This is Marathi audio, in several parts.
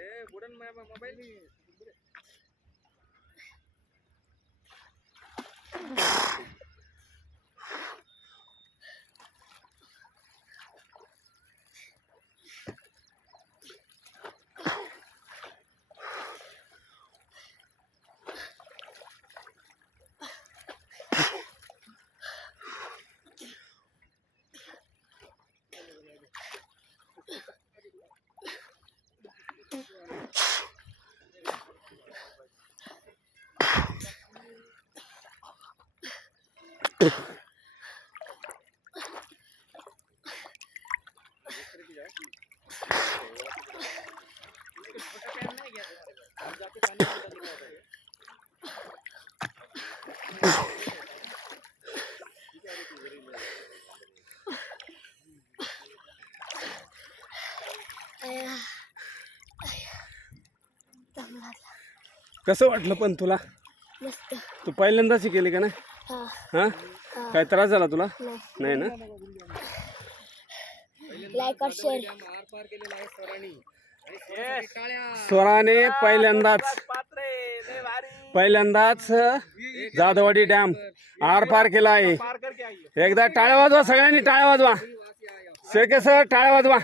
ए बुडन मोबाईल कसं वाटलं पण तुला? मस्त. तू पहिल्यांदाच हे केली का नाही? हा? हा काय त्रास झाला तुला? नाही ना? लाईक और शेअर स्वराने पहिल्यांदाच पहिल्यांदाच जाधववाडी डॅम आर पार केला आहे. एकदा टाळ्या वाजवा सगळ्यांनी टाळ्या वाजवा. शेळके सर टाळ्या वाजवा.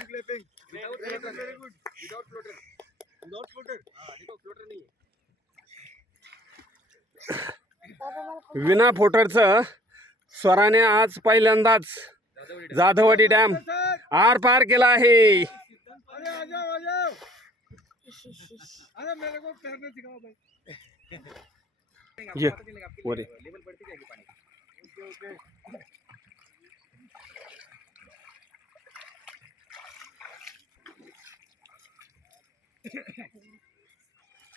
विना फोटरचं स्वराने आज पहिल्यांदाच जाधववाडी डॅम आर पार केला आहे.